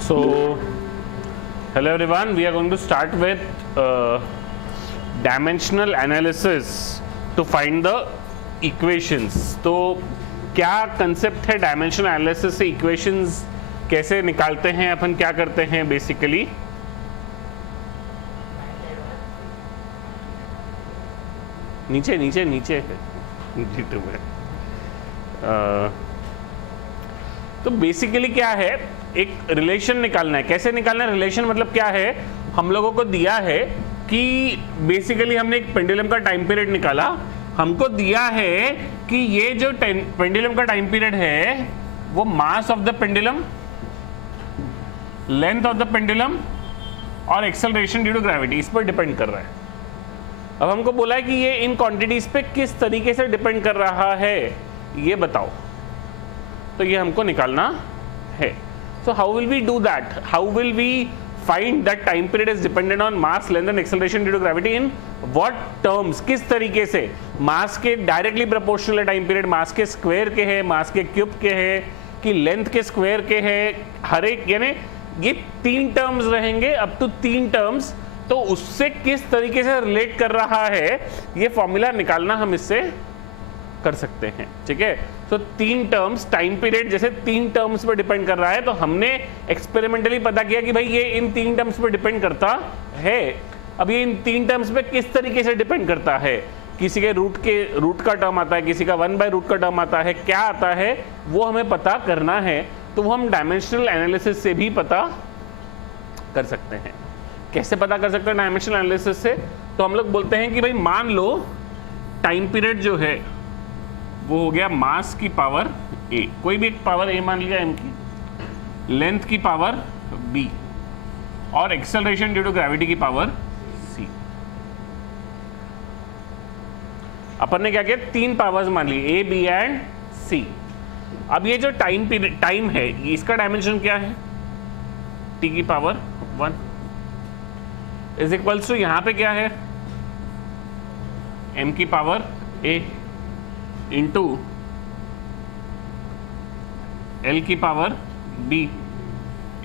So, hello everyone, we are going to start with dimensional analysis to find the equations. तो क्या concept है dimensional analysis से equations कैसे निकालते हैं, अपन क्या करते हैं बेसिकली? नीचे नीचे नीचे तो बेसिकली क्या है, एक रिलेशन निकालना है। कैसे निकालना है रिलेशन? मतलब क्या है, हम लोगों को दिया है कि बेसिकली हमने एक पेंडुलम का टाइम पीरियड निकाला। हमको दिया है कि ये जो पेंडुलम का टाइम पीरियड है वो mass of the pendulum, length of the pendulum और एक्सेलरेशन ड्यू टू ग्रेविटी, इस पर डिपेंड कर रहा है। अब हमको बोला है कि ये इन क्वांटिटीज पे किस तरीके से डिपेंड कर रहा है ये बताओ, तो ये हमको निकालना है। So how will we do that? How will we find that time period is dependent on mass, length and acceleration due to gravity in what terms? किस तरीके से? मास के डायरेक्टली प्रोपोर्शनल है टाइम पीरियड, मास के स्क्वायर के है, मास के cube के है, कि लेंथ के स्क्वायर के है, हर एक यानी ये 3 टर्म्स रहेंगे, अप टू 3 टर्म्स। तो उससे किस तरीके से रिलेट कर रहा है ये फॉर्मूला निकालना हम इससे कर सकते हैं। ठीक है, तो 3 टर्म्स टाइम पीरियड जैसे 3 टर्म्स पे डिपेंड कर रहा है, तो हमने एक्सपेरिमेंटली पता किया कि भाई ये इन 3 टर्म्स पे डिपेंड करता है। अब ये इन 3 टर्म्स पे किस तरीके से डिपेंड करता है, किसी के रूट का टर्म आता है, किसी का 1/रूट का टर्म आता है, क्या आता है वो हमें पता करना है। तो वो हम डायमेंशनल एनालिसिस से भी पता कर सकते हैं। कैसे पता कर सकते हैं डायमेंशनल एनालिसिस से? तो हम लोग बोलते हैं कि भाई मान लो टाइम पीरियड जो है वो हो गया मास की पावर a, कोई भी एक पावर a मान लिया m की, लेंथ की पावर b और एक्सेलरेशन ड्यू टू ग्रेविटी की पावर c। अपन ने क्या किया, 3 पावर्स मान ली a, b एंड c। अब ये जो टाइम है इसका डायमेंशन क्या है, t की पावर 1 इज इक्वल्स टू यहां पे क्या है, m की पावर a इंटू L की power B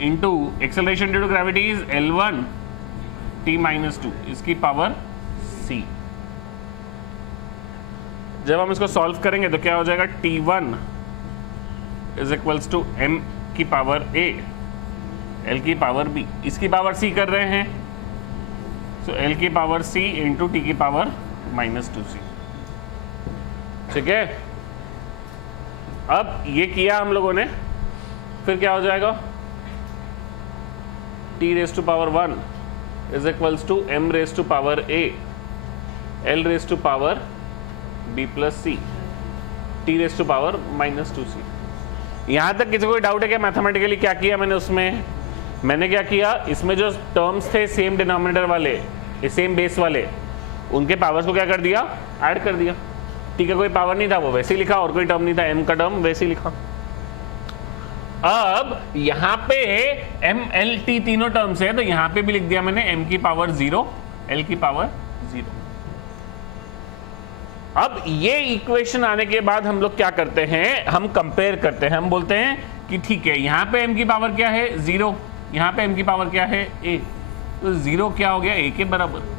into acceleration due to gravity is L1 t-2 इसकी पावर C। जब हम इसको सॉल्व करेंगे तो क्या हो जाएगा, T1 is equals to M की पावर A, L की पावर B, इसकी पावर C कर रहे हैं, सो L की पावर C इंटू T की पावर -2C। ठीक है, अब ये किया हम लोगों ने, फिर क्या हो जाएगा, t raise to power 1 is equals to m raise to power a, l raise to power b plus c, t raise to power -2c। यहां तक किसी को डाउट है क्या मैथमेटिकली क्या किया मैंने? उसमें मैंने क्या किया, इसमें जो टर्म्स थे सेम डिनोमिनेटर वाले, सेम बेस वाले, उनके पावर्स को क्या कर दिया, ऐड कर दिया। ठीक है, कोई पावर नहीं था वो वैसे ही लिखा, और कोई टर्म नहीं था, m का टर्म वैसे ही लिखा। अब यहाँ पे m l t तीनों टर्म्स है, तो यहाँ पे भी लिख दिया मैंने m की पावर 0, l की पावर 0। अब ये इक्वेशन आने के बाद हम लोग क्या करते हैं, हम कंपेयर करते हैं। हम बोलते हैं कि ठीक है, यहाँ पे m की पावर क्या है 0, यहाँ पे m की पावर क्या है a, तो 0 क्या हो गया a के बराबर।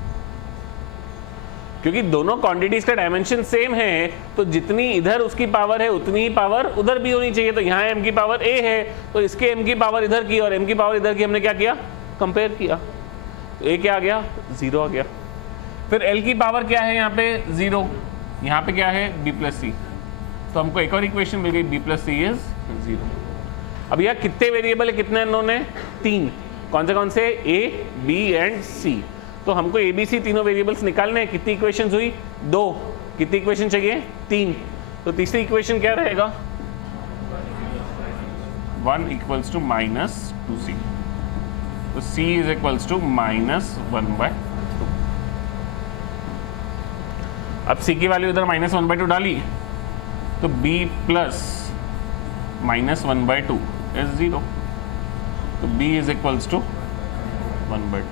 क्योंकि दोनों क्वांटिटीज का डायमेंशन सेम है, तो जितनी इधर उसकी पावर है उतनी ही पावर उधर भी होनी चाहिए। तो यहाँ m की पावर a है, तो इसके m की पावर इधर की और m की पावर इधर की हमने क्या किया, कंपेयर किया, तो a क्या आ गया, 0 आ गया। फिर l की पावर क्या है यहाँ पे 0, यहाँ पे क्या है b प्लस c, तो हमको एक और इक्वेशन मिल गई, b प्लस सी इज 0। अब यहाँ कितने वेरिएबल है, कितने अननोन है, 3। कौन से a, b एंड c। तो हमको ए बी सी तीनों वेरिएबल्स निकालने हैं। कितनी इक्वेशंस हुई, 2। कितनी इक्वेशन चाहिए, 3। तो तीसरी इक्वेशन क्या रहेगा, 1 इक्वल्स टू -2c, तो c इज इक्वल्स टू -1/2। अब c की वैल्यू इधर -1/2 डाली, तो b प्लस -1/2 इज 0, तो b इज इक्वल्स टू 1/2।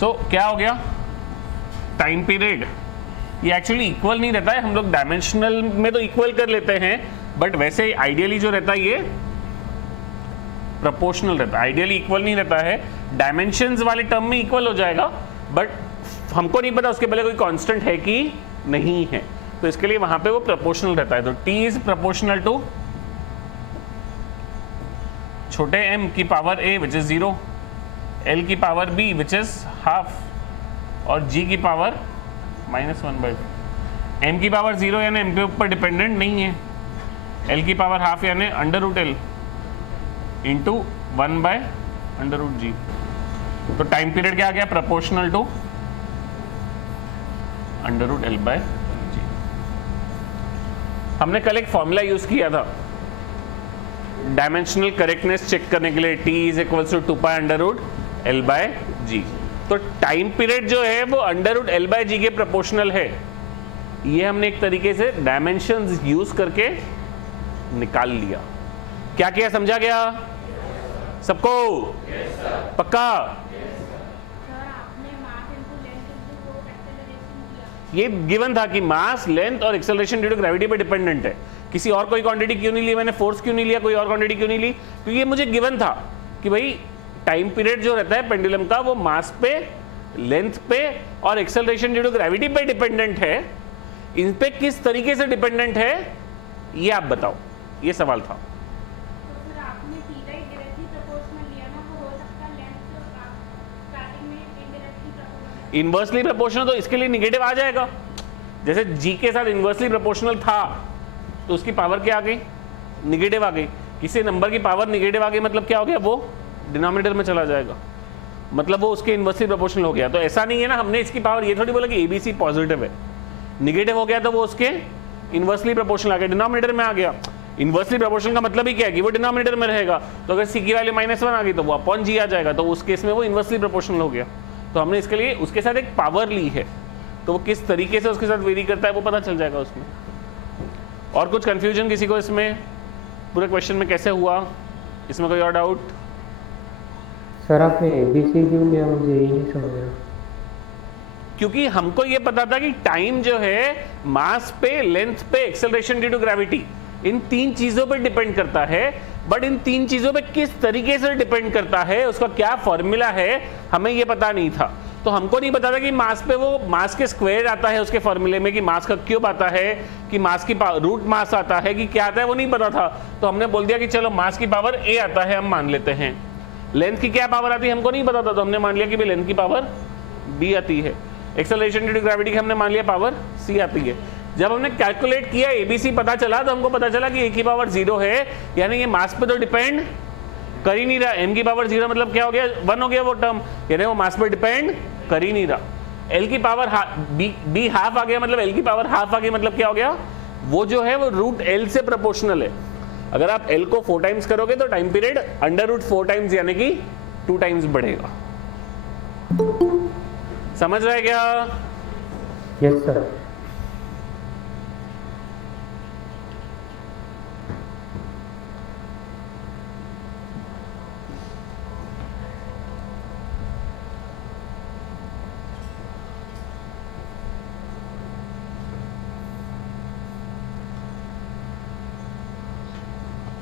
तो क्या हो गया, टाइम पीरियड ये एक्चुअली इक्वल नहीं रहता है, हम लोग डायमेंशनल में तो इक्वल कर लेते हैं, बट वैसे आइडियली जो रहता है ये प्रोपोर्शनल रहता है, आइडियली इक्वल नहीं रहता है। डायमेंशंस वाले टर्म में इक्वल हो जाएगा, बट हमको नहीं पता उसके पहले कोई कांस्टेंट है कि नहीं है, तो इसके लिए वहां पे वो प्रोपोर्शनल रहता है। तो t इज प्रोपोर्शनल टू छोटे m की power a which is 0, l की power b which is half, और g की पावर -1/2। m की पावर 0 यानी m के ऊपर डिपेंडेंट नहीं है, l की पावर हाफ यानी √l इंटू 1/√g। तो टाइम पीरियड क्या आ गया? Proportional to √l/g। हमने कल एक फॉर्मूला यूज किया था डायमेंशनल करेक्टनेस चेक करने के लिए, t is equal to 2π√l/g। तो टाइम पीरियड जो है वो √l/g के प्रोपोर्शनल है। ये हमने एक तरीके से डायमेंशंस यूज करके निकाल लिया। क्या किया? समझा गया सबको? पक्का? ये गिवन था कि मास, लेंथ और एक्सेलरेशन ड्यू टू ग्रेविटी पे डिपेंडेंट है। किसी और कोई क्वांटिटी क्यों नहीं ली मैंने? फोर्स क्यों नहीं लिया? कोई और क्वांटिटी क्यों नहीं ली? क्योंकि ये मुझे गिवन था कि भाई टाइम पीरियड जो रहता है पेंडुलम का वो मास पे, लेंथ पे और एक्सेलरेशन ड्यू टू ग्रेविटी पे डिपेंडेंट है। इन पे किस तरीके से डिपेंडेंट है ये आप बताओ, ये सवाल था। इनवर्सली प्रोपोर्शनल तो इसके लिए निगेटिव आ जाएगा। जैसे g के साथ इनवर्सली प्रोपोर्शनल था तो उसकी पावर क्या आ गई? निगेटिव आ गई। किसी नंबर की पावर निगेटिव आ गई मतलब क्या हो गया? वो डिनोमिनेटर में चला जाएगा, मतलब वो उसके इनवर्सली प्रोपोर्शनल हो गया। तो ऐसा नहीं है ना, हमने इसकी पावर ये थोड़ी बोला कि ABC पॉजिटिव है, निगेटिव हो गया तो वो उसके इनवर्सली प्रोपोर्शनल आ गया, डिनोमिनेटर में आ गया। इनवर्सली प्रोपोर्शनल का मतलब ही क्या है कि वो डिनोमिनेटर में रहेगा। तो अगर c की वैल्यू -1 आ गई तो वो अपॉन g आ जाएगा, तो उस केस में वो इनवर्सली प्रोपोर्शनल हो गया। तो हमने इसके लिए उसके साथ एक पावर ली है, तो वो किस तरीके से उसके साथ वेरी करता है वो पता चल जाएगा उसमें। और कुछ कंफ्यूजन किसी को इसमें? पूरे क्वेश्चन में कैसे हुआ? इसमें कोई और डाउट? सर आपने ABC क्यों लिया? मुझे ये नहीं समझ रहा। क्योंकि हमको ये पता था कि टाइम जो है मास पे, लेंथ पे, एक्सेलरेशन ड्यू टू ग्रेविटी, इन तीन चीजों पे डिपेंड करता है। बट इन तीन चीजों पे किस तरीके से डिपेंड करता है, उसका क्या फॉर्मूला है, हमें ये पता नहीं था। तो हमको नहीं पता था कि मास पे वो मास के स्क्वायर आता है उसके फॉर्मूले में, कि मास का क्यूब आता है, कि मास की रूट मास आता है, कि क्या आता है वो नहीं पता था। तो हमने बोल दिया कि चलो मास की पावर a आता है, हम मान लेते हैं। लेंथ की क्या पावर आती है हमको नहीं पता था, तो हमने मान लिया कि भाई लेंथ की पावर b आती है। एक्सेलरेशन ड्यू टू ग्रेविटी की हमने मान लिया पावर c आती है। जब हमने कैलकुलेट किया ABC पता चला, तो हमको पता चला कि a की पावर 0 है, यानी ये मास पे तो डिपेंड कर ही नहीं रहा। m की पावर 0 मतलब क्या हो गया? 1 हो गया वो टर्म, यानी वो मास पे डिपेंड कर ही नहीं रहा। l की पावर b हाफ आ गया, मतलब l की पावर हाफ आ गई, मतलब क्या हो गया? वो जो है वो √l से प्रोपोर्शनल है। अगर आप l को 4 टाइम्स करोगे तो टाइम पीरियड √4 टाइम्स यानी कि 2 टाइम्स बढ़ेगा। समझ रहे क्या? Yes sir.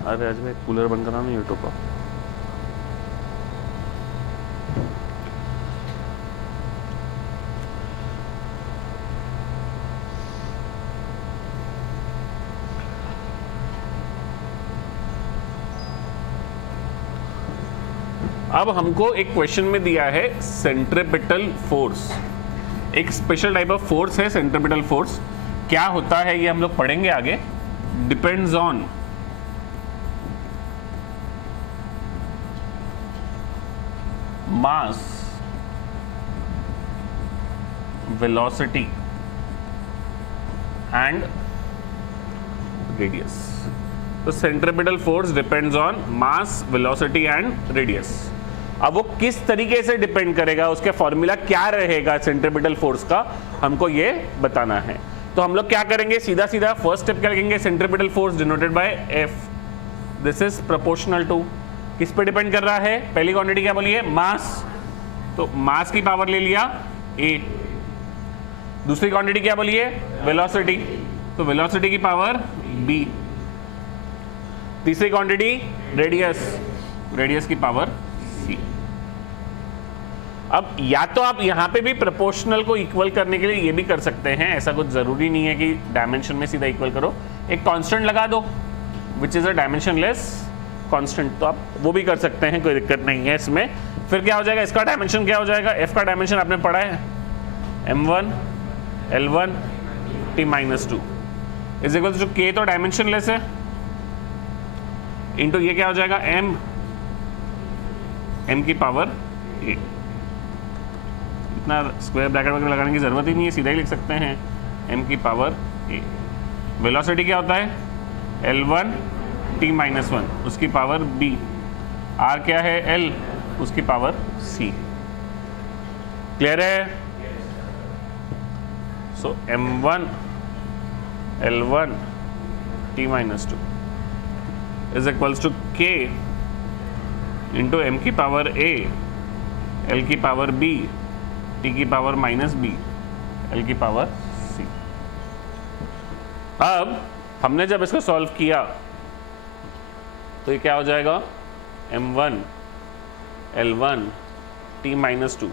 अरे आज मैं कूलर बंद करा ना यूट्यूब का। अब हमको एक क्वेश्चन में दिया है सेंट्रीपिटल फोर्स। एक स्पेशल टाइप ऑफ फोर्स है सेंट्रीपिटल फोर्स। क्या होता है ये हम लोग पढ़ेंगे आगे। Depends on mass, velocity and radius. तो centripetal force depends on mass, velocity and radius. अब वो किस तरीके से डिपेंड करेगा, उसका फॉर्मूला क्या रहेगा सेंट्रीपिटल फोर्स का, हमको ये बताना है। तो हम लोग क्या करेंगे, सीधा सीधा फर्स्ट स्टेप क्या लिखेंगे, centripetal force denoted by F। This is proportional to, किस पे डिपेंड कर रहा है? पहली क्वांटिटी क्या बोली है? मास। तो मास की पावर ले लिया 8, दूसरी क्वांटिटी क्या बोलिए? वेलोसिटी, तो वेलोसिटी की पावर b। तीसरी क्वांटिटी रेडियस, रेडियस की पावर c। अब या तो आप यहां पे भी प्रोपोर्शनल को इक्वल करने के लिए ये भी कर सकते हैं, ऐसा कुछ जरूरी नहीं है कि डायमेंशन में सीधा इक्वल करो, एक कांस्टेंट लगा दो which is a dimensionless constant, तो आप वो भी कर सकते हैं, कोई दिक्कत नहीं है इसमें। फिर क्या हो जाएगा, इसका डायमेंशन क्या हो जाएगा? f का डायमेंशन आपने पढ़ा है m1 l1 t-2 is equal to k, तो डायमेंशनलेस है, इनटू ये क्या हो जाएगा m की पावर a। इतना स्क्वायर ब्रैकेट वगैरह लगाने की जरूरत ही नहीं है, सीधा ही लिख सकते हैं m की पावर a। वेलोसिटी क्या होता है? l1 t-1 उसकी पावर b, r क्या है? l उसकी पावर c। क्लियर है? So m1 l1 t-2 is equals to k into m की पावर a, l की पावर b, t की पावर -b, l की पावर c। अब हमने जब इसको सॉल्व किया तो ये क्या हो जाएगा? m1 l1 t-2,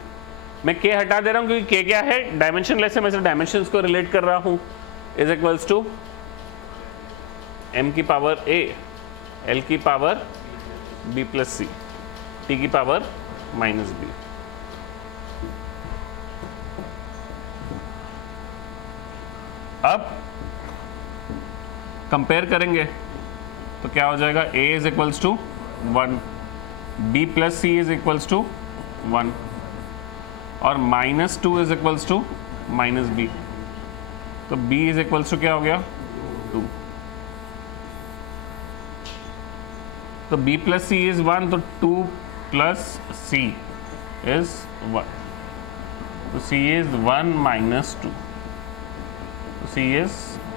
मैं k हटा दे रहा हूं क्योंकि k क्या है? डायमेंशनलेस है, मैं सिर्फ डायमेंशंस को रिलेट कर रहा हूं, इज इक्वल्स टू m की पावर a, l की power b plus c, t की पावर -b। अब कंपेयर करेंगे तो क्या हो जाएगा? a is equals to 1, b plus c is equals to 1 और -2 इज इक्वल्स टू -b, तो b इज इक्वल्स टू क्या हो गया? 2। तो b प्लस c इज 1, तो 2 प्लस c इज 1, तो c इज 1 minus 2, तो c इज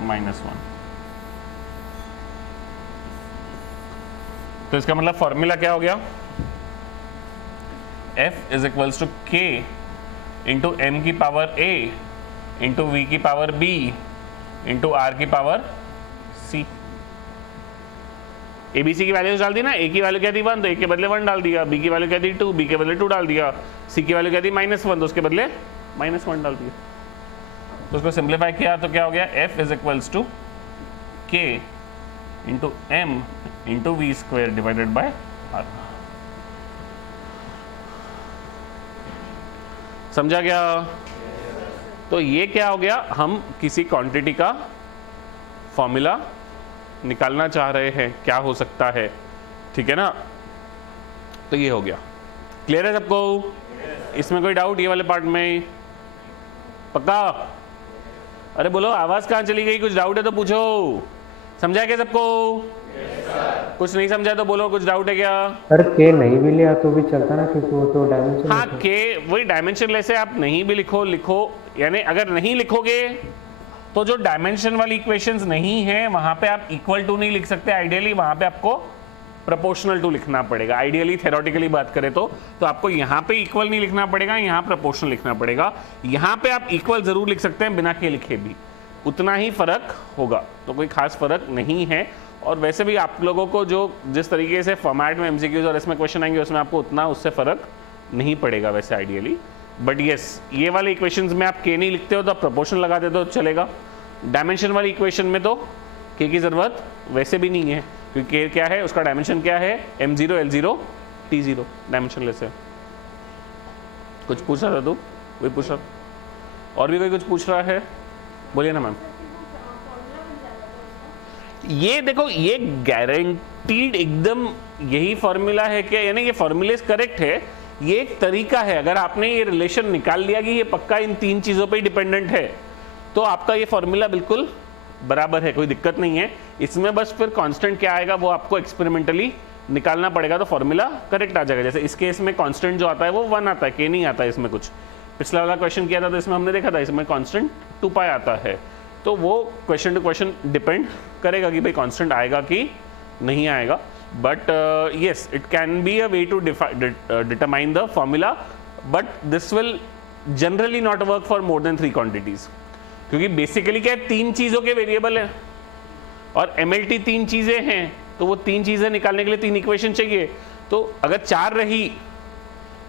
-1। तो इसका मतलब फॉर्मूला क्या हो गया? f is equals to k into m की पावर a इंटू v की पावर b इंटू r की पावर c। ABC की वैल्यूज डाल दी ना, a की वैल्यू क्या थी 1, तो a के बदले 1 डाल दिया, b की वैल्यू क्या थी 2, b के बदले 2 डाल दिया, c की वैल्यू क्या थी -1, तो उसके बदले -1 डाल दिया। तो उसको सिंप्लीफाई किया तो क्या हो गया? f is equals to k into m into V square divided by r। समझा गया? तो ये क्या हो गया? हम किसी क्वांटिटी का फॉर्मूला निकालना चाह रहे हैं, क्या हो सकता है, ठीक है ना? तो ये हो गया। क्लियर है सबको? इसमें कोई डाउट ये वाले पार्ट में? पक्का? अरे बोलो, आवाज कहाँ चली गई? कुछ डाउट है तो पूछो। समझा क्या सबको? कुछ नहीं समझा तो बोलो, कुछ डाउट है क्या? सर के नहीं भी लिया तो भी चलता ना, क्योंकि वो तो डायमेंशन। हाँ, के वही डायमेंशन लेस है, आप नहीं भी लिखो, यानी अगर नहीं लिखोगे तो जो डायमेंशन वाली इक्वेशंस नहीं है वहां पे आप इक्वल टू नहीं लिख सकते, आइडियली वहां पे आपको प्रोपोर्शनल टू लिखना पड़ेगा। आइडियली थेरोटिकली बात करें तो आपको यहाँ पे इक्वल नहीं लिखना पड़ेगा, यहाँ प्रोपोर्शनल लिखना पड़ेगा। यहाँ पे आप इक्वल जरूर लिख सकते हैं बिना के लिखे भी, उतना ही फर्क होगा, तो कोई खास फर्क नहीं है। और वैसे भी आप लोगों को जो जिस तरीके से फॉर्मेट में एमसीक्यूज और इसमें क्वेश्चन आएंगे उसमें आपको उतना उससे फर्क नहीं पड़ेगा वैसे आइडियली। बट यस, ये वाले इक्वेशंस में आप के नहीं लिखते हो तो आप प्रोपोर्शनल लगा देते हो तो चलेगा। डायमेंशन वाली इक्वेशन में तो के की ज़रूरत वैसे भी नहीं है, क्योंकि के क्या है, उसका डायमेंशन क्या है? m0 l0 t0, dimension less है। कुछ पूछ रहा था तू? वही पूछ रहा, और भी कोई कुछ पूछ रहा है? बोलिए ना मैम। ये देखो, ये गारंटीड एकदम यही फॉर्मूला है कि, यानी ये फॉर्मूले करेक्ट है, ये एक तरीका है। अगर आपने ये रिलेशन निकाल लिया कि ये पक्का इन तीन चीजों पे डिपेंडेंट है तो आपका ये फॉर्मूला बिल्कुल बराबर है, कोई दिक्कत नहीं है इसमें। बस फिर कांस्टेंट क्या आएगा वो आपको एक्सपेरिमेंटली निकालना पड़ेगा, तो फॉर्मूला करेक्ट आ जाएगा। जैसे इस केस में कांस्टेंट जो आता है वो 1 आता है, के नहीं आता है इसमें कुछ। पिछला वाला क्वेश्चन किया था तो इसमें हमने देखा था इसमें कांस्टेंट 2 पाई आता है। तो वो क्वेश्चन टू क्वेश्चन डिपेंड करेगा कि भाई कांस्टेंट आएगा कि नहीं आएगा। But yes, it can be a way to determine the formula, but this will generally not work for more than 3 quantities, क्योंकि बेसिकली क्या है, 3 चीजों के वेरिएबल है और MLT 3 चीजें हैं, तो वो 3 चीजें निकालने के लिए 3 इक्वेशन चाहिए। तो अगर 4 रही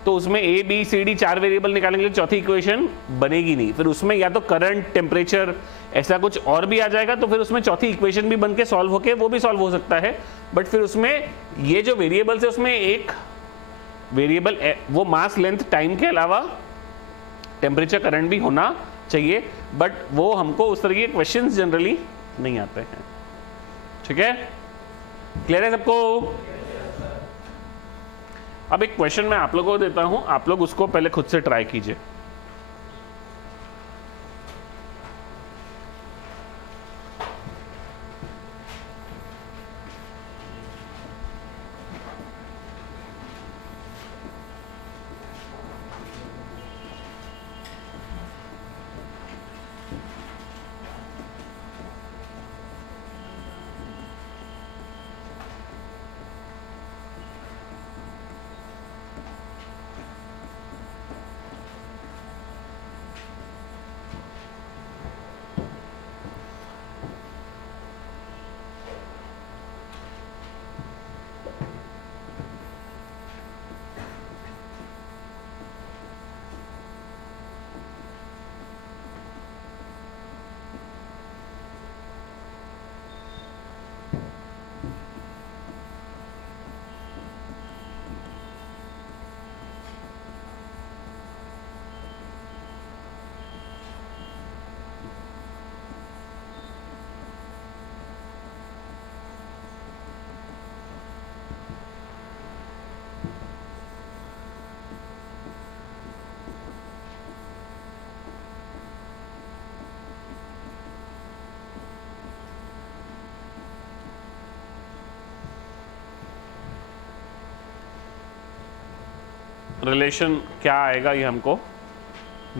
तो उसमें A B C D 4 variable निकालने के लिए चौथी इक्वेशन बनेगी नहीं, फिर उसमें या तो करंट, टेम्परेचर, ऐसा कुछ और भी आ जाएगा, तो फिर उसमें चौथी इक्वेशन भी बन के सॉल्व होके वो भी सॉल्व हो सकता है। बट फिर उसमें ये जो वेरिएबल्स है उसमें एक वेरिएबल वो मास, लेंथ, टाइम के अलावा टेम्परेचर, करंट भी होना चाहिए, बट वो हमको उस तरह के क्वेश्चंस जनरली नहीं आते हैं। ठीक है, क्लियर है सबको? अब एक क्वेश्चन मैं आप लोगों को देता हूं, आप लोग उसको पहले खुद से ट्राई कीजिए। रिलेशन क्या आएगा ये हमको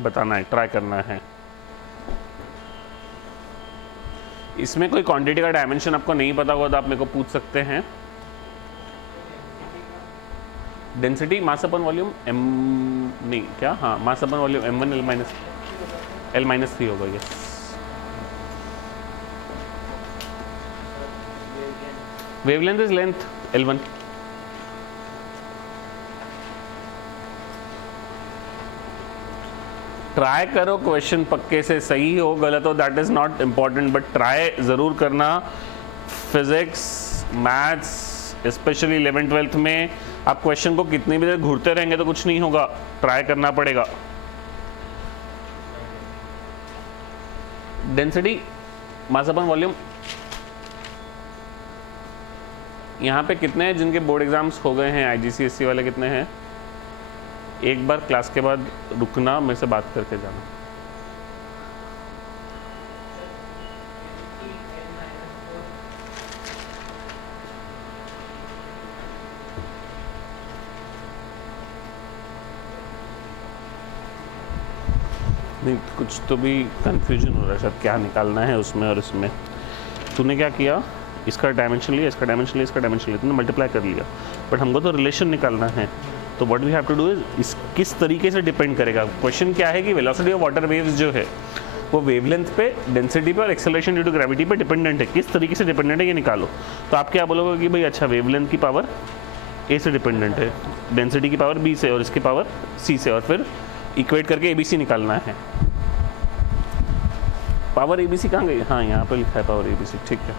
बताना है, ट्राई करना है। इसमें कोई क्वांटिटी का डायमेंशन आपको नहीं पता होगा तो आप मेरे को पूछ सकते हैं। Density mass upon volume m नहीं क्या, हाँ मास अपन वॉल्यूम m1 L-3 होगा ये। Wavelength is length L1। Try करो क्वेश्चन, पक्के से सही हो गलत हो that is not important, but try जरूर करना। फिजिक्स, मैथ्स, स्पेशली 11th-12th में आप क्वेश्चन को कितनी भी देर घूरते रहेंगे तो कुछ नहीं होगा, ट्राई करना पड़ेगा। डेंसिटी मास अपन वॉल्यूम, यहाँ पे कितने हैं जिनके बोर्ड एग्जाम्स हो गए हैं? IGCSE वाले कितने हैं? एक बार क्लास के बाद रुकना, मेरे से बात करके जाना। नहीं, कुछ तो भी कंफ्यूजन हो रहा है शायद, क्या निकालना है उसमें और इसमें। तूने क्या किया, इसका डायमेंशन लिया, इसका डायमेंशन लिया, इसका डायमेंशन लिया, तूने मल्टीप्लाई कर लिया, बट हमको तो रिलेशन निकालना है। तो what we have to do is, इस किस तरीके से डिपेंड करेगा। क्वेश्चन क्या है कि वेलोसिटी ऑफ वाटर वेव्स जो है वो वेवलेंथ पे, डेंसिटी पे और एक्सेलरेशन ड्यू टू ग्रेविटी पे डिपेंडेंट है। किस तरीके से डिपेंडेंट है ये निकालो। तो आप क्या बोलोगे कि भाई अच्छा वेवलेंथ की पावर A से डिपेंडेंट है, डेंसिटी की पावर B से और इसकी पावर C से, और फिर इक्वेट करके ABC निकालना है। पावर ABC कहाँ गई? हाँ यहाँ पे लिखा है पावर ABC, ठीक है।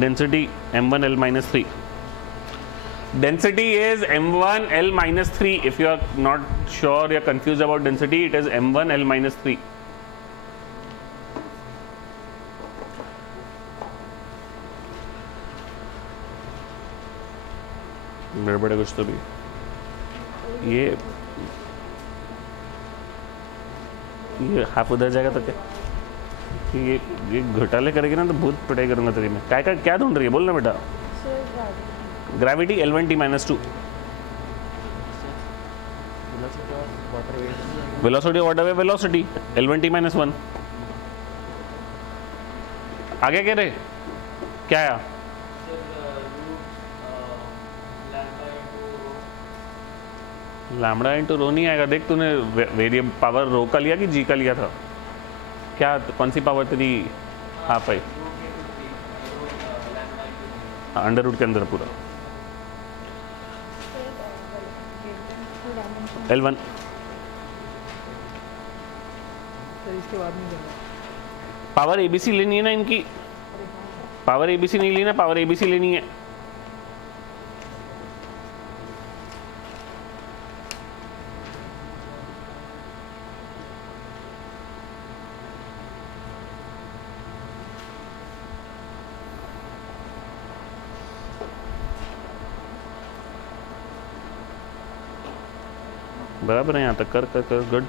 Density m1 L-3. Density is m1 L-3. If you are not sure, you are confused about density, it is m1 L-3. बड़े कुछ तो भी ये हाफ उधर जाएगा तो क्या, ये घोटाले करेगी ना तो बहुत पिटाई करूंगा तेरी में। क्या ढूंढ रही है बोलना बेटा? Gravity L1T-2। Velocity of water wave velocity L1T-1। आगे कह रहे क्या आया? लैम्बडा इंटू रो नहीं आएगा। देख तूने वेरिएबल पावर रो का लिया कि जी का लिया था? क्या कौन सी पावर तेरी हाफ आई? अंडर रूट के अंदर पूरा L1। इसके बाद नहीं करना। पावर एबीसी लेनी है ना इनकी, पावर एबीसी नहीं लेना, पावर एबीसी लेनी है। बराबर है, यहाँ तक कर कर कर गुड।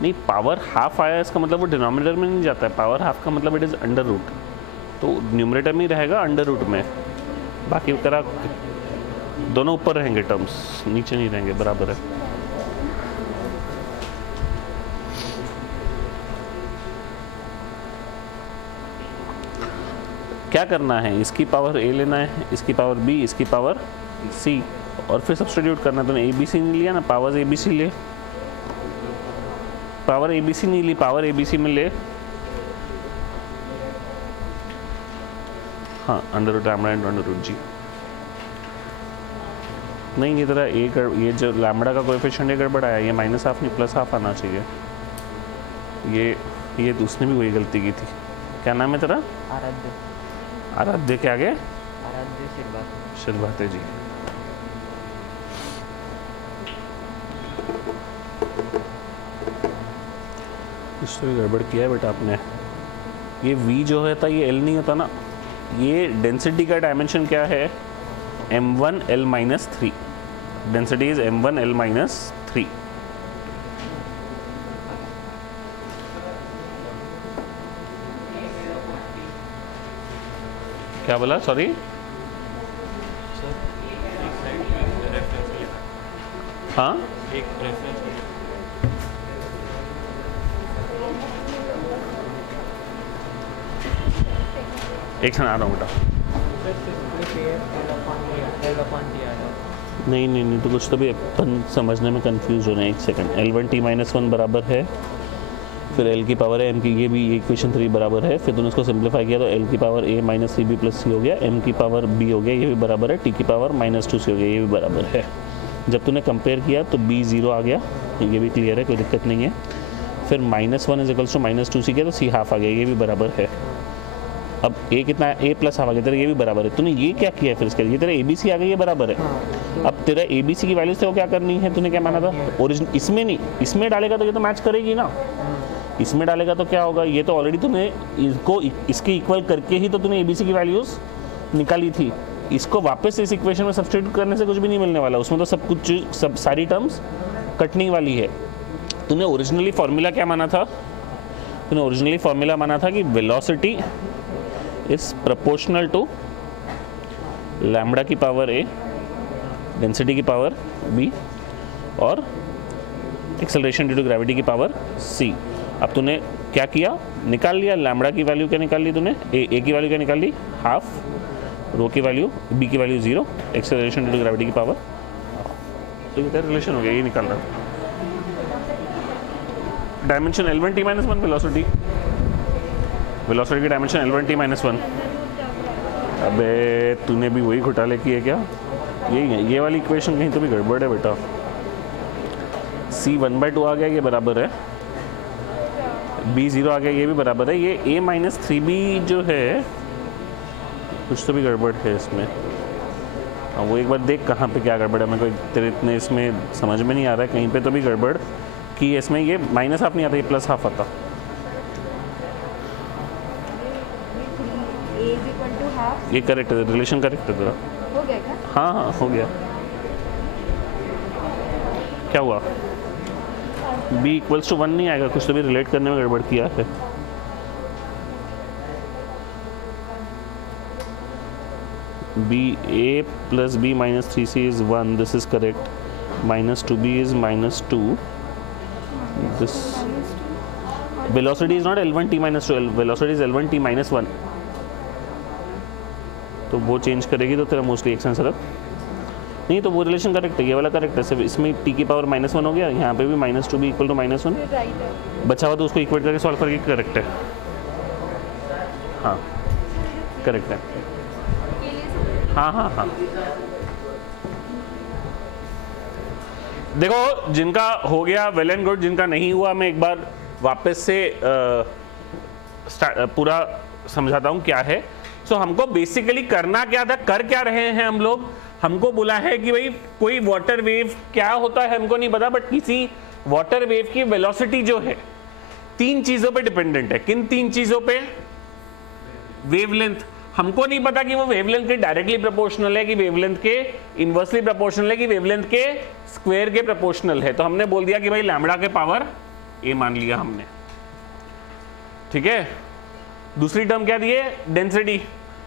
नहीं, पावर हाफ आया इसका मतलब वो डिनोमिनेटर में नहीं जाता है। पावर हाफ का मतलब इट इज़ अंडर रूट, तो न्यूमरेटर में ही रहेगा अंडर रूट में। बाकी करा दोनों ऊपर रहेंगे, टर्म्स नीचे नहीं रहेंगे। बराबर है। क्या करना है? इसकी पावर a लेना है, इसकी पावर b, इसकी पावर c, और फिर सब्स्टिट्यूट करना है। तूने abc नहीं लिया ना, पावर abc ले। पावर abc नहीं ली, पावर abc में ले। हाँ, under root lambda into under root g. नहीं, ये तेरा ये जो लैम्बडा का कोएफिशिएंट है गड़बड़ आया। ये माइनस हाफ नहीं प्लस हाफ आना चाहिए। ये उसने भी वही गलती की थी। क्या नाम है तेरा? आराध्य। आराध्य के आगे? आराध्य शिरभाते जी। इससे भी गड़बड़ किया है बेटा आपने। ये v जो है था ये l नहीं होता ना। ये डेंसिटी का डायमेंशन क्या है? m1l-3। Density is m1l-3। क्या बोला? सॉरी। हाँ, एक क्षण आ रहा हूँ बेटा। नहीं, तो कुछ तो भी अपन समझने में कंफ्यूज हो रहे हैं। एक सेकंड। L1t-1 बराबर है, फिर L की पावर है m की, ये भी इक्वेशन 3 बराबर है। फिर तूने उसको सिंप्लीफाई किया तो L की power a minus 3b plus c हो गया, m की पावर b हो गया, ये भी बराबर है, t की पावर माइनस 2c हो गया, ये भी बराबर है। जब तूने कंपेयर किया तो b 0 आ गया, ये भी क्लियर है, कोई दिक्कत नहीं है। फिर -1 इज इक्वल्स टू -2c किया तो c हाफ आ गया, ये भी बराबर है। अब a कितना है? a प्लस हाफ आ गया, तेरा ये भी बराबर है। तूने ये क्या किया फिर इसके लिए? ये तेरा abc आ गया, ये बराबर है। अब तेरा abc की वैल्यू से वो क्या करनी है? तूने क्या माना था? ओरिजिन इसमें नहीं, इसमें डालेगा तो ये तो मैच करेगी ना। इसमें डालेगा तो क्या होगा? ये तो ऑलरेडी तूने इसको इसके इक्वल करके ही तो तूने abc की वैल्यूज निकाली थी। इसको वापस इस इक्वेशन में सब्स्टिट्यूट करने से कुछ भी नहीं मिलने वाला। उसमें तो सब कुछ, सब सारी टर्म्स कटने वाली है। तूने ओरिजिनली फॉर्मूला क्या माना था? तूने ओरिजिनली फॉर्मूला माना था कि velocity is proportional to lambda की पावर a, डेंसिटी की पावर b, और एक्सेलरेशन ड्यू टू ग्रेविटी की पावर c। अब तूने क्या किया? निकाल लिया। लैम्बडा की वैल्यू क्या निकाल ली तूने? a की वैल्यू क्या निकाल ली? हाफ, रो की वैल्यू, b की value 0, acceleration due to gravity की पावर। तो ये रिलेशन हो गया, ये निकालना। डायमेंशन L1t-1 वेलोसिटी, वेलोसिटी की डायमेंशन L1t-1। अबे तूने भी वही घोटाले किए क्या? ये वाली इक्वेशन कहीं तो भी गड़बड़ है बेटा। c 1/2 आ गया, ये बराबर है, b 0 आ गया, ये भी बराबर है। ये a-3b जो है कुछ तो भी गड़बड़ है इसमें। अब वो एक बार देख कहाँ पे क्या गड़बड़ है। मेरे को तेरे इतने इसमें समझ में नहीं आ रहा है, कहीं पे तो भी गड़बड़ कि इसमें ये माइनस हाफ नहीं आता, ये प्लस हाफ आता। ये करेक्ट है, रिलेशन करेक्ट है तेरा। हो गया क्या? हाँ, हो गया। क्या हुआ? b इक्वल्स टू 1 नहीं आएगा, कुछ तो भी रिलेट करने में गड़बड़ किया है। a plus b minus 3c is 1, this is correct. Minus 2b is minus 2. This velocity is not L1t minus 2, velocity is L1t minus 1. तो वो चेंज करेगी तो तेरा मोस्टली एक्स आंसर नहीं, तो वो रिलेशन करेक्ट है, ये वाला करेक्ट है। सिर्फ इसमें टी की पावर -1 हो गया, यहाँ पे भी -2 भी इक्वल टू -1 बचा हुआ, तो उसको इक्वेट करके सॉल्व करके करेक्ट है। हाँ करेक्ट है। हाँ हाँ हाँ, देखो जिनका हो गया वेल एंड गुड, जिनका नहीं हुआ मैं एक बार वापस से पूरा समझाता हूँ क्या है। सो हमको बेसिकली करना क्या था, कर क्या रहे हैं हम लोग, हमको बोला है कि भाई कोई वाटर वेव क्या होता है हमको नहीं पता, बट किसी वाटर वेव की वेलोसिटी जो है 3 चीजों पे डिपेंडेंट है। किन 3 चीजों पे? वेवलेंथ। हमको नहीं पता कि वो वेवलेंथ के डायरेक्टली प्रोपोर्शनल है, कि वेवलेंथ के इनवर्सली प्रोपोर्शनल है, कि वेवलेंथ के स्क्वायर के प्रोपोर्शनल है। तो हमने बोल दिया कि भाई लैम्बडा के पावर a मान लिया हमने, ठीक है। दूसरी टर्म क्या दी है? डेंसिटी।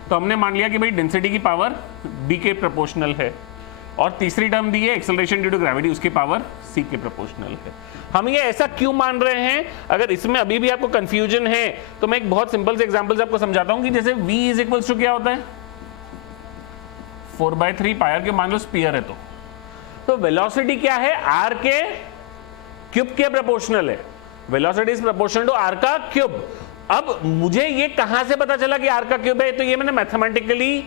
तो हमने मान लिया कि भाई डेंसिटी की पावर b के प्रोपोर्शनल है। और तीसरी टर्म दी है एक्सेलरेशन ड्यू टू ग्रेविटी, उसकी पावर c के प्रोपोर्शनल है। हम ये ऐसा क्यों मान रहे हैं? अगर इसमें अभी भी आपको कंफ्यूजन है तो मैं एक बहुत सिंपल से एग्जांपल से आपको समझाता हूं कि जैसे v इज इक्वल्स टू क्या होता है? 4/3 पायर के, मान लो स्फीयर है तो वेलोसिटी क्या है? r के क्यूब के प्रोपोर्शनल है। Velocity is proportional to r का क्यूब। अब मुझे ये कहां से पता चला कि r का क्यूब है? तो ये मैंने मैथमेटिकली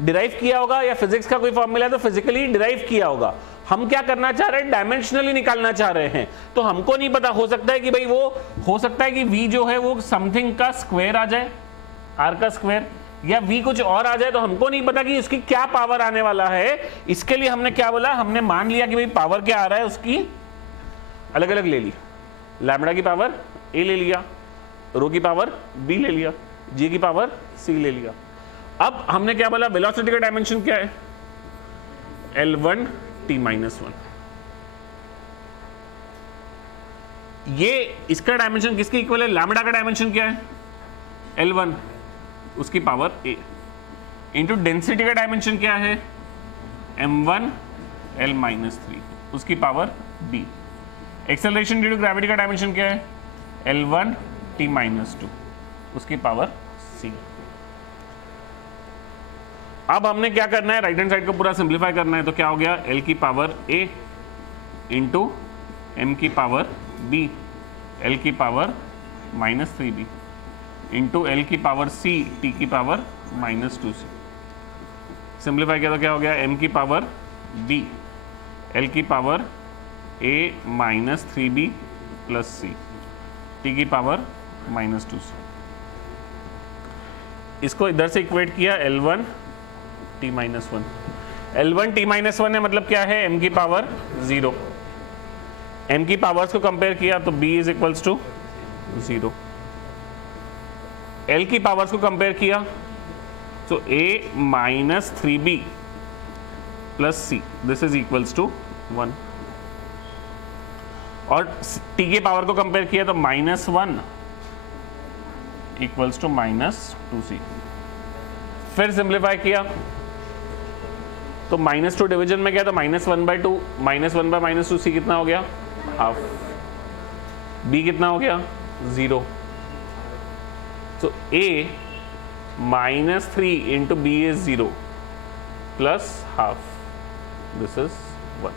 डिराइव किया होगा, या फिजिक्स का कोई फॉर्मूला है तो फिजिकली डिराइव किया होगा। हम क्या करना चाह रहे हैं? डायमेंशनली निकालना चाह रहे हैं। तो हमको नहीं पता, हो सकता है कि भाई वो हो सकता है कि v जो है वो समथिंग का स्क्वायर आ जाए, r का स्क्वायर, या v कुछ और आ जाए। तो हमको नहीं पता कि उसकी क्या पावर आने वाला है। इसके लिए हमने क्या बोला? हमने मान लिया कि भाई पावर क्या आ रहा है उसकी अलग अलग ले ली। लैम्बडा की पावर a ले लिया, रो की पावर b ले लिया, g की पावर c ले लिया। अब हमने क्या बोला? वेलोसिटी का डायमेंशन क्या है? L1 t-1। ये इसका डायमेंशन किसके इक्वल है? लैम्बडा का डायमेंशन क्या है? L1, उसकी पावर a, इंटू डेंसिटी का डायमेंशन क्या है? m1 L-3, उसकी power b। Acceleration due to gravity का डायमेंशन क्या है? L1 t-2, उसकी पावर c। अब हमने क्या करना है? राइट हैंड साइड को पूरा सिंप्लीफाई करना है। तो क्या हो गया? L की पावर a इंटू m की पावर b, L की पावर -3b इंटू L की पावर c, t की पावर -2c। सिंप्लीफाई किया तो क्या हो गया? m की पावर b, L की power a -3b plus c, t की पावर -2c। इसको इधर से इक्वेट किया L1 t-1। L1 t-1 है, मतलब क्या है? m की पावर 0। m की पावर्स को कंपेयर किया तो b इज इक्वल्स टू 0। l की पावर्स को कंपेयर किया तो a -3b plus c, this is equals to 1। और t के पावर को कंपेयर किया तो -1 इक्वल्स टू -2c। फिर सिंप्लीफाई किया तो -2 डिवीजन में गया तो -1/2, -1 बाय -2c कितना हो गया? हाफ। b कितना हो गया? 0। तो a -3 into b is 0 plus half, this is 1।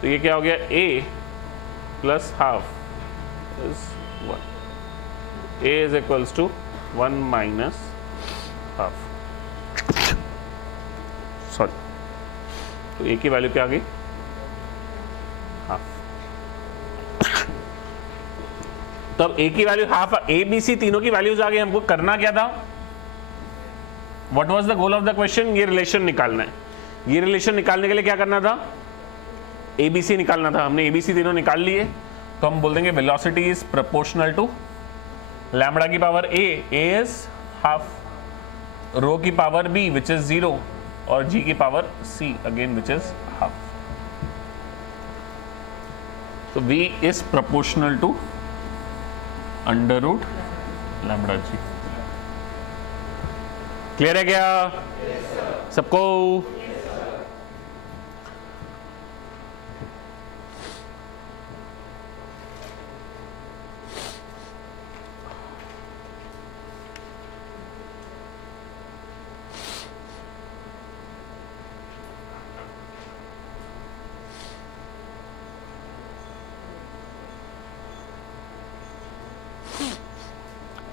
तो ये क्या हो गया? a plus half is 1। a is equals to 1 minus half. Sorry, तो a की वैल्यू क्या आ गई? हाफ। तो अब a की value half, a b c तीनों की वैल्यूज आ गई। हमको करना क्या था? What was the goal of the question? ये रिलेशन निकालना है। ये रिलेशन निकालने के लिए क्या करना था? a b c निकालना था। हमने a b c तीनों निकाल लिए। तो हम बोल देंगे velocity is proportional to lambda की power a is half, rho की पावर b विच इज 0, और g की power c again which is half. तो v is proportional to under root lambda g। Clear है क्या सबको?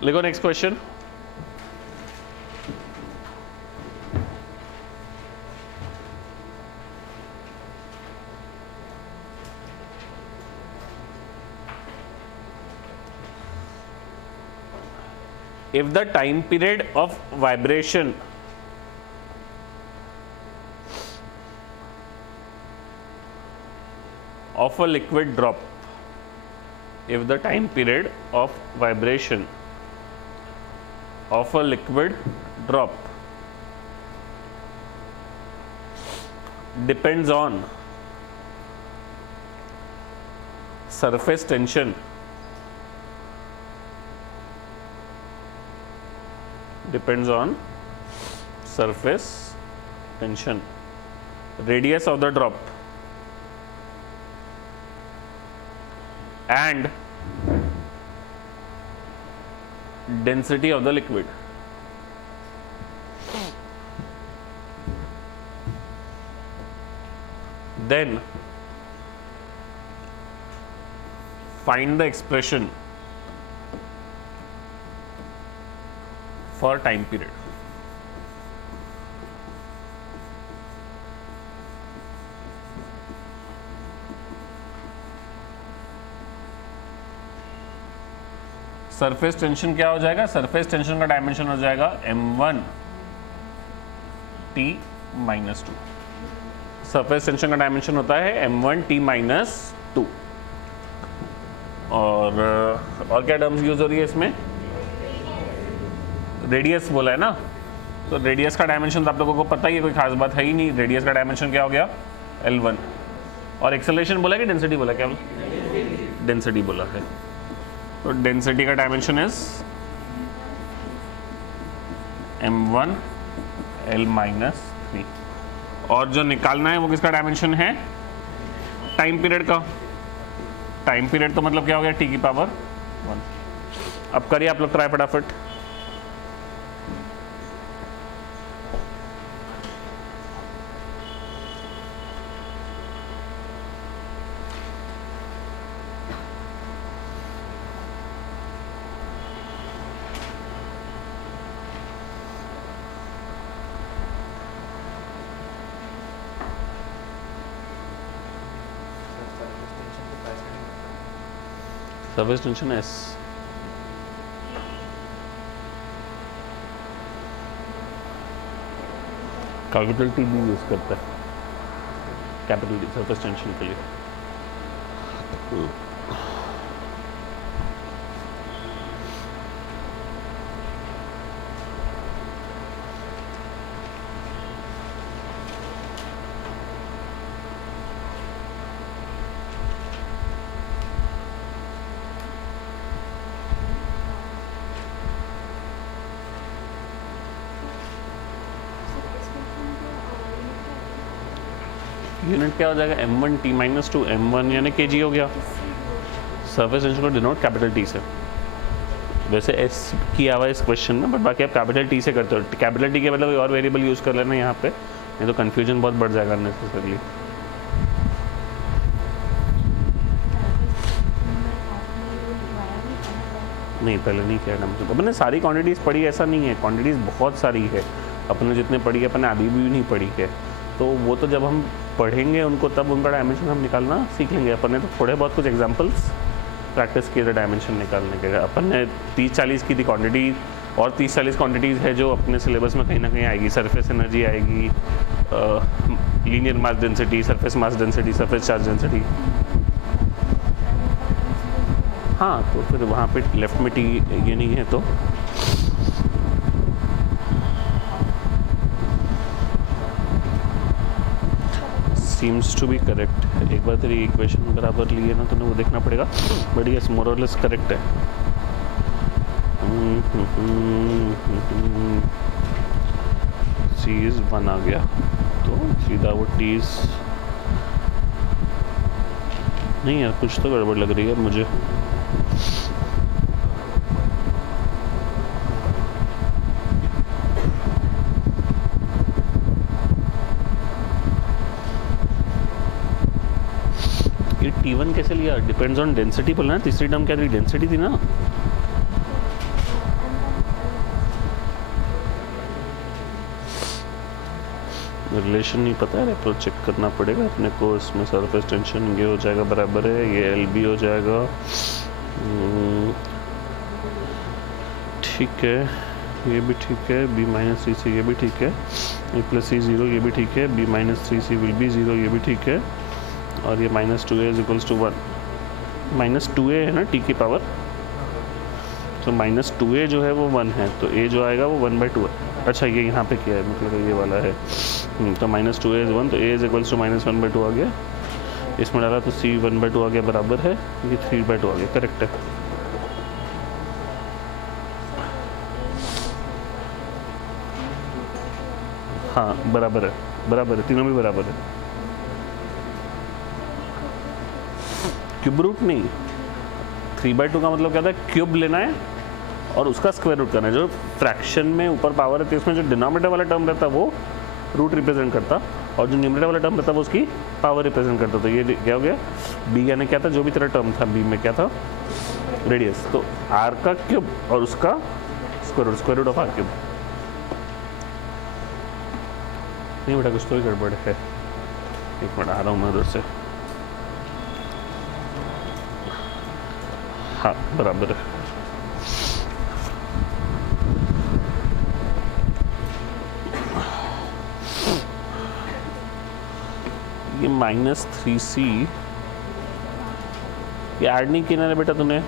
लिखो next question. If the time period of vibration of a liquid drop, if the time period of vibration of a liquid drop depends on surface tension, depends on surface tension, radius of the drop and density of the liquid. Then find the expression for time period. Surface tension क्या हो जाएगा? Surface tension का dimension हो जाएगा m1 t minus 2। Surface tension का dimension होता है m1 t minus 2। और क्या टर्म्स यूज हो रही है इसमें? रेडियस बोला है ना, तो रेडियस का डायमेंशन तो आप लोगों को पता ही है, कोई खास बात है ही नहीं। रेडियस का डायमेंशन क्या हो गया? L1। और एक्सेलरेशन बोला कि डेंसिटी बोला? क्या बोला? डेंसिटी बोला है। तो डेंसिटी का dimension is m1 L minus 3। और जो निकालना है वो किसका डायमेंशन है? टाइम पीरियड का। टाइम पीरियड तो मतलब क्या हो गया? t की पावर 1। अब करिए आप लोग ट्राई फटाफट। Surface tension S, capital T भी यूज करता है, कैपिटल T सरफेस टेंशन के लिए। यूनिट क्या हो जाएगा? m1 t माइनस 2, m1 यानी kg हो गया। सरफेस टेंशन को डिनोट कैपिटल T से। वैसे S किया हुआ है इस क्वेश्चन में, बट बाकी आप कैपिटल T से करते हो। कैपिटल T के मतलब कोई और वेरिएबल यूज़ कर लेना यहाँ पे, नहीं तो कन्फ्यूजन बहुत बढ़ जाएगा अननेसेसरली। नहीं, पहले नहीं किया डायमेंशन। अपने सारी क्वांटिटीज़ पढ़ी ऐसा नहीं है, क्वांटिटीज़ बहुत सारी है। अपने जितने पढ़ी है अपने अभी भी नहीं पढ़ी है, तो वो तो जब हम पढ़ेंगे उनको तब उनका डायमेंशन हम निकालना सीख लेंगे। अपन ने तो थोड़े बहुत कुछ एग्जांपल्स प्रैक्टिस किए थे डायमेंशन निकालने के। अपन ने 30-40 की थी क्वांटिटी, और 30-40 क्वांटिटीज़ है जो अपने सिलेबस में कहीं ना कहीं आएगी। सरफेस एनर्जी आएगी, linear mass density, surface mass density, surface charge density. हाँ, तो फिर वहाँ पे लेफ्ट में टी ये नहीं है तो सीम्स टू बी करेक्ट। एक बार तेरी इक्वेशन बराबर लिए ना तो वो देखना पड़ेगा, बट यस मोर और लेस करेक्ट है। सी इज 1 आ गया तो सीधा वो टी इज नहीं यार, कुछ तो गड़बड़ लग रही है मुझे। ये T1 कैसे लिया? डिपेंड्स ऑन डेंसिटी बोलना है। तीसरी टर्म क्या थी? डेंसिटी थी ना। रिलेशन नहीं पता है, अप्रोच चेक करना पड़ेगा अपने को। इसमें सरफेस टेंशन ये हो जाएगा बराबर है, ये एल बी हो जाएगा। ठीक है, ये भी ठीक है, बी माइनस सी सी ये भी ठीक है, ए प्लस सी ज़ीरो ये भी ठीक है, b minus three c will be zero ये भी ठीक है, और ये minus two a is equals to 1। Minus two a है ना टी की पावर, तो माइनस टू ए जो है वो 1 है, तो ए जो आएगा वो 1/2 है। अच्छा ये यहाँ पे किया है, मतलब ये वाला है। तो माइनस टू ए इज़ 1, तो ए इज इक्वल्स टू माइनस 1/2 आ गया। इसमें डाला तो सी 1/2 आ गया बराबर है, ये 3/2 आ गया, करेक्ट है। हाँ बराबर है, बराबर है, तीनों भी बराबर है। क्यूब रूट नहीं, 3/2 का मतलब क्या था, क्यूब लेना है और उसका स्क्वायर रूट करना है। जो फ्रैक्शन में ऊपर पावर है तो इसमें जो डिनोमिनेटर वाला टर्म रहता है वो रूट रिप्रेजेंट करता, और जो न्यूमरेटर वाला टर्म रहता है वो उसकी पावर रिप्रेजेंट करता। तो ये क्या हो गया, बी यानी क्या था, जो भी तेरा टर्म था बी में क्या था, रेडियस, तो आर का क्यूब और उसका square root of R cube. नहीं बेटा कुछ तो ही गड़बड़ है, एक मिनट आ रहा हूँ मैं उधर से। हाँ बराबर है। ये -3c ये ऐड नहीं किया ना बेटा तूने,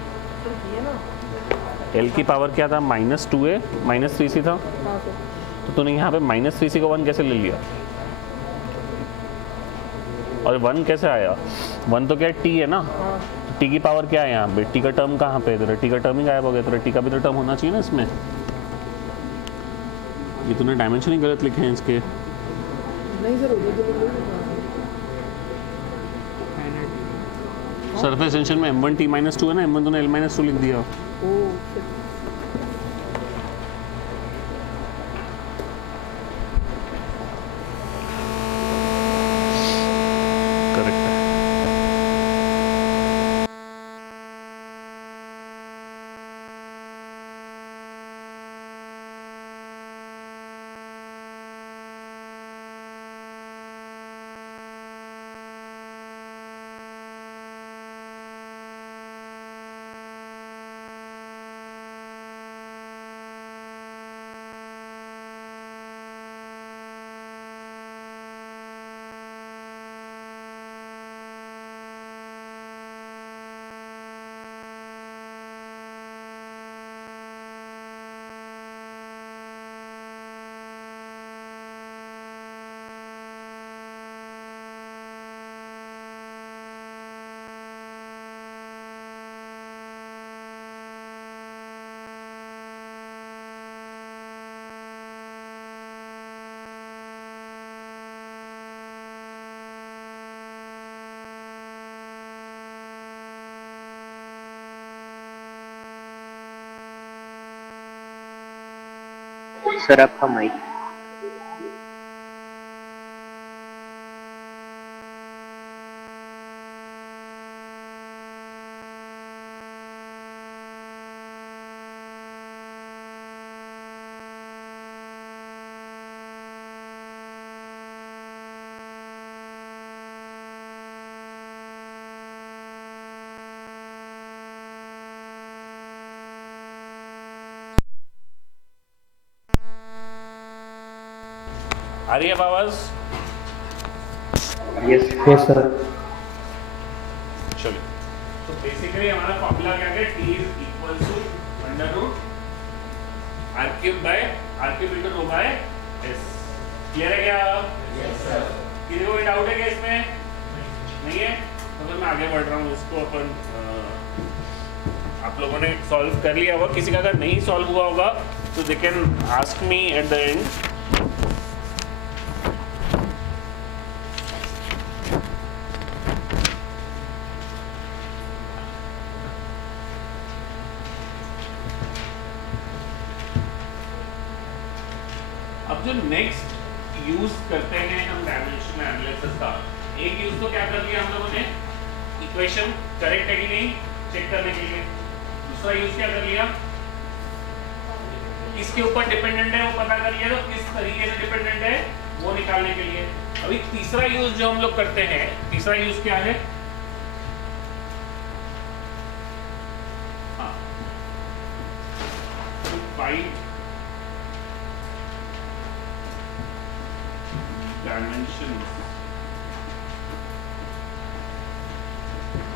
एल की पावर क्या था, -2a -3c था, तो तूने यहाँ पे -3c को 1 कैसे ले लिया, और 1 कैसे आया, 1 तो क्या टी है ना, टी की पावर क्या है यहाँ पे, टी का टर्म कहाँ पे है, तेरा टी का टर्म ही गायब हो गया, तेरा टी का भी तो टर्म होना चाहिए ना इसमें। ये तूने डायमेंशन ही गलत लिखे हैं इसके। नहीं सर, सरफेस टेंशन में m1 t -2 है ना, m1 तूने l -2 लिख दिया। सर आपका माइक। आ रही है आवाज? Yes sir. चलो, तो बेसिकली हमारा फॉर्मूला क्या है, t is equal to under root r cube by r cube into rho by s। Clear है क्या? Yes sir. किसी को कोई डाउट है क्या इसमें? नहीं है? तो फिर मैं आगे बढ़ रहा हूँ। इसको अपन आप लोगों ने सॉल्व कर लिया होगा। किसी का अगर नहीं सॉल्व हुआ होगा तो they can ask me at the end. अब जो नेक्स्ट यूज करते हैं हम डायमेंशनल एनालिसिस का, एक यूज तो क्या कर लिया हम लोगों ने, इक्वेशन करेक्ट है कि नहीं चेक करने के लिए। दूसरा यूज क्या कर लिया, किसके ऊपर डिपेंडेंट है वो पता कर लिया। तो किस तरीके से डिपेंडेंट है, वो निकालने के लिए। अभी तीसरा यूज जो हम लोग करते हैं, तीसरा यूज क्या है? हाँ, फाइंड डायमेंशंस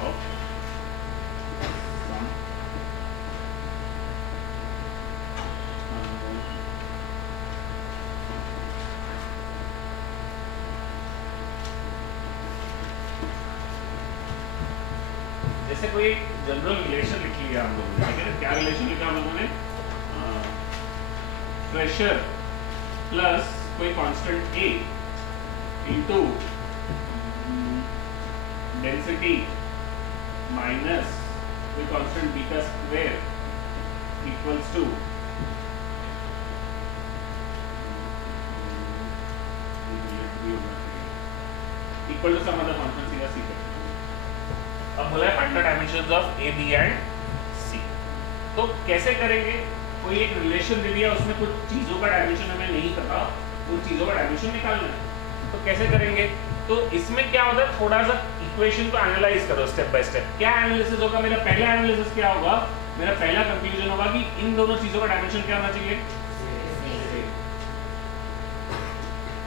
ऑफ सम जैसे कोई जनरल रिलेशन लिख लिया हम लोगों ने, ठीक है? क्या रिलेशन लिखा हम लोगों ने? प्रेशर प्लस कोई constant A into density minus कोई कांस्टेंट बी का square equals to equal to some other constant C या सी का। अब बोला है find the dimensions of A B and C. तो कैसे करेंगे? कोई एक रिलेशन दे दिया, उसमें कुछ चीजों का डायमेंशन हमें नहीं पता, उन चीजों का डायमेंशन निकालना है। तो कैसे करेंगे? तो इसमें क्या होता है, थोड़ा सा इक्वेशन को एनालाइज करो स्टेप बाय स्टेप। क्या एनालिसिस होगा? मेरा पहला एनालिसिस क्या होगा? मेरा पहला कंक्लूजन होगा कि इन दोनों चीजों का डायमेंशन क्या होना चाहिए?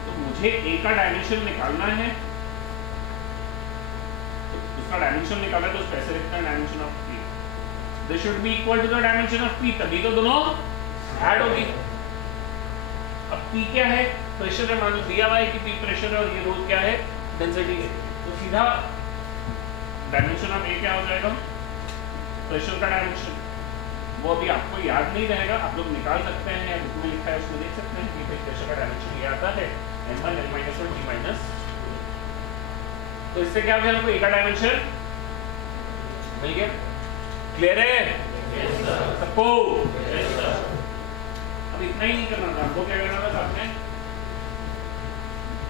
तो मुझे ए का डायमेंशन निकालना है, उसका डायमेंशन निकाला तो कैसे लिखता है? Dimension of P this should be equal to the dimension of P, तभी तो दोनों ऐड होगी। अब पी क्या है? प्रेशर है, मान लो दिया हुआ है कि पी प्रेशर है और ये रो क्या है? डेंसिटी है। तो सीधा डायमेंशन ऑफ ए क्या हो जाएगा? प्रेशर का डायमेंशन। वो अभी आपको याद नहीं रहेगा, आप लोग निकाल सकते हैं या बुक में लिखा है उसमें देख सकते हैं कि प्रेशर का डायमेंशन ये आता है m1 l-1 t-। तो इससे क्या हो गया? हमको ए का डायमेंशन मिल गया। क्लियर है? Yes sir. सबको यस सर। अब इतना ही नहीं करना था, हमको क्या करना था साथ में?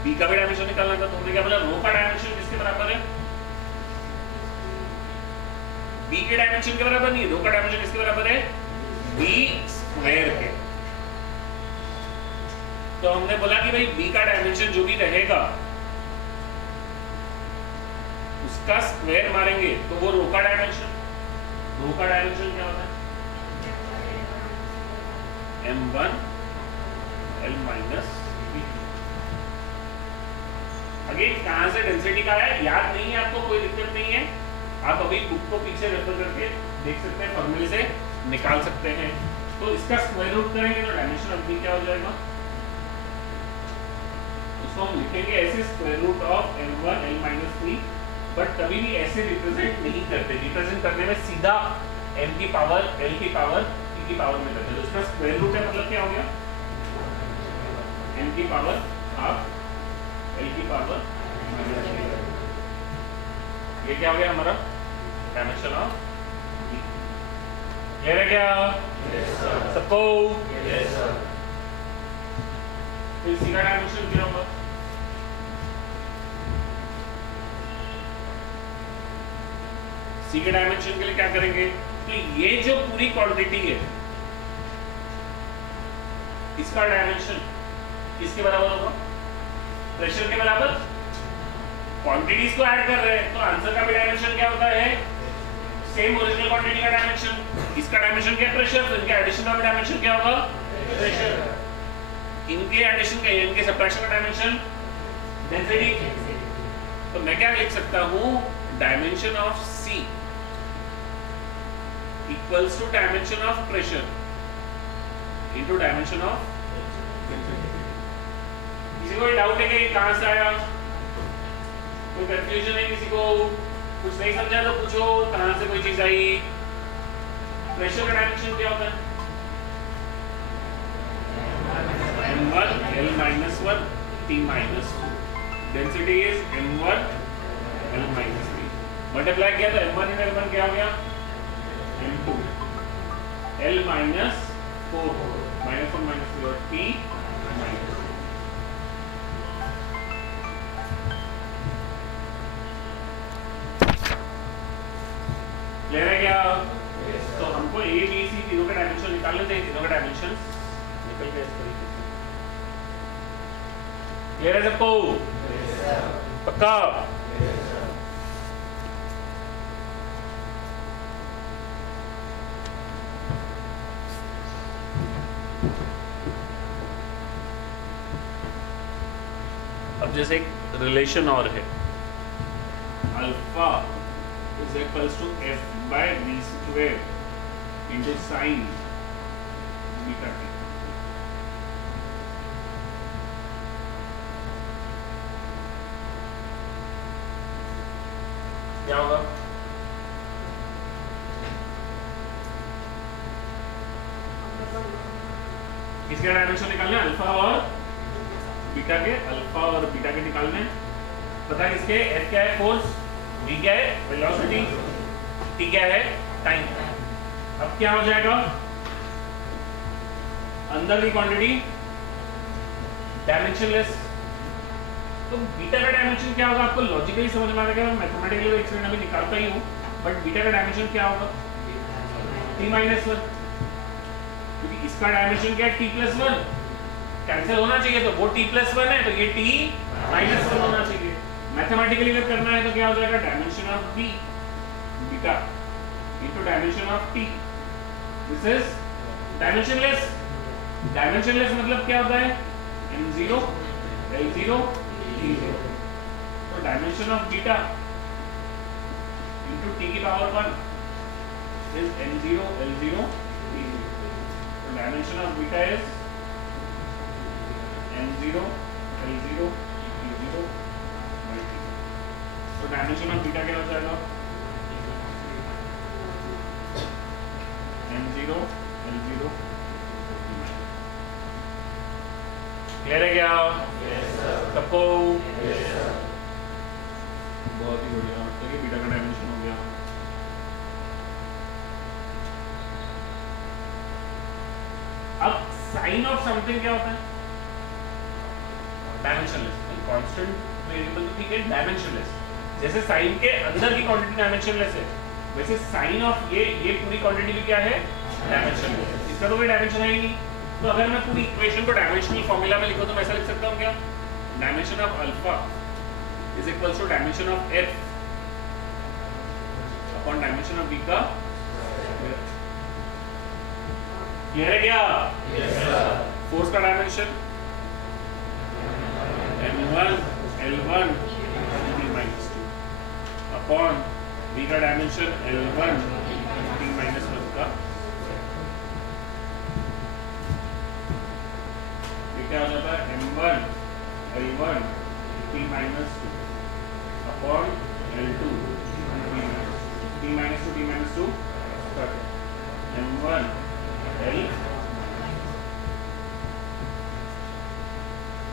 बी का भी डायमेंशन निकालना था। तो हमने क्या बोला? रो का डायमेंशन किसके बराबर है? बी के डायमेंशन के बराबर नहीं, रो का डायमेंशन किसके बराबर है? बी स्क्वायर के। तो हमने बोला कि भाई बी का डायमेंशन जो भी रहेगा उसका स्क्वायर मारेंगे तो वो रो का डायमेंशन। रो का डायमेंशन क्या होता है? m1 l minus B. Again कहां से डेंसिटी का है याद नहीं है आपको, कोई दिक्कत नहीं है, आप अभी बुक को पीछे रेफर करके देख सकते हैं, फॉर्मूले से निकाल सकते हैं। तो इसका स्क्वायर रूट करेंगे तो डायमेंशन ऑफ बी क्या हो जाएगा? उसको हम लिखेंगे ऐसे square root of m1 l minus 3, but कभी भी ऐसे रिप्रेजेंट नहीं करते। रिप्रेजेंट करने में सीधा m की पावर l की पावर p की पावर में करते हैं। तो इसका स्क्वायर रूट है, मतलब क्या हो गया? m की पावर हाफ l की पावर -3। ये क्या हो गया हमारा? Dimension of b। क्लियर है क्या? Yes sir. सबको यस सर। तो इसी का डायमेंशन क्या होगा? सी के डायमेंशन के लिए क्या करेंगे? तो ये जो पूरी क्वांटिटी है इसका डायमेंशन किसके बराबर होगा? प्रेशर के बराबर। क्वांटिटीज को ऐड कर रहे हैं तो आंसर का भी डायमेंशन क्या होता है? सेम ओरिजिनल क्वांटिटी का डायमेंशन। इसका डायमेंशन क्या है? प्रेशर। तो इनके एडिशन का भी डायमेंशन क्या होगा? प्रेशर। इनके एडिशन का, इनके सब्ट्रैक्शन का डायमेंशन डेंसिटी। तो मैं क्या लिख सकता हूं? Dimension of C equals to dimension of pressure into dimension of density। किसी को डाउट है कि ये कहां से आया? कोई कंफ्यूजन है किसी को? कुछ नहीं समझा तो पूछो, कहां से कोई चीज आई? प्रेशर का डायमेंशन क्या होता है? m1 l-1 t-2। Density is m1 l-3। Multiply किया तो m1 इन l1 क्या हो गया? m2 l minus 4 minus 1 minus 2 और t minus। क्लियर है क्या? तो हमको a b c तीनों का डायमेंशन निकालने थे, तीनों का डायमेंशन निकल गया इस तरीके से। क्लियर है सबको? पक्का? अब जैसे एक रिलेशन और है, alpha is equals to F by B square into sine beta T. क्या होगा? किसके डायमेंशन निकालने? अल्फा और बीटा के। अल्फा और बीटा के निकालने। पता है किसके? एफ क्या है? फोर्स। वी क्या है? वेलोसिटी। टी क्या है? टाइम। अब क्या हो जाएगा? अंदर की क्वांटिटी डायमेंशनलेस। तो बीटा का डायमेंशन क्या होगा? आपको लॉजिकली समझ में आ रहा है, मैं मैथमेटिकली तो एक्सप्लेन अभी निकालता ही हूँ, बट बीटा का डायमेंशन क्या होगा? t-1, क्योंकि इसका डायमेंशन क्या है? t+1। कैंसिल होना चाहिए, तो वो t+1 है, तो ये t-1 होना चाहिए। मैथमेटिकली अगर करना है तो क्या हो जाएगा? Dimension of b beta into dimension of t। This is dimensionless. Dimensionless मतलब क्या होता है? m0 l0 t0। तो dimension of beta into t की power 1 is m0 l0 t0। तो dimension of beta is m0 l0 t0 by t। तो dimension of beta क्या हो जाएगा? m0 l0 क्लियर है क्या? सबको? बहुत ही बढ़िया। तो ये बीटा का डायमेंशन हो गया। अब साइन ऑफ समथिंग क्या होता है? डायमेंशनलेस। कांस्टेंट वेरिएबल तो ठीक है, डायमेंशनलेस। जैसे साइन के अंदर की क्वांटिटी डायमेंशनलेस है, वैसे साइन ऑफ ये पूरी क्वांटिटी भी क्या है? डायमेंशनलेस। इसका तो कोई डायमेंशन है ही नहीं। तो अगर मैं पूरी इक्वेशन को डायमेंशनल फॉर्मूला में लिखूं तो मैं ऐसा लिख सकता हूं क्या? Dimension of alpha is equals to dimension of F upon dimension of beta. Clear है क्या? फोर्स का dimension m1 l1 t-2 upon v का डायमेंशन l1 t-1 का। क्या हो जाता है? m1 l1 t-2 upon l2 t-2 m1 l।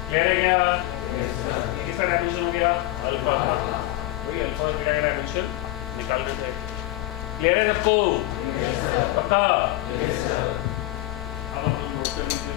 Clear है क्या? किसका डायमेंशन हो गया? अल्फा का। वही अल्फा और बीटा का डायमेंशन निकाल रहे थे। क्लियर है सबको? पक्का? अब हम नोट कर लीजिए।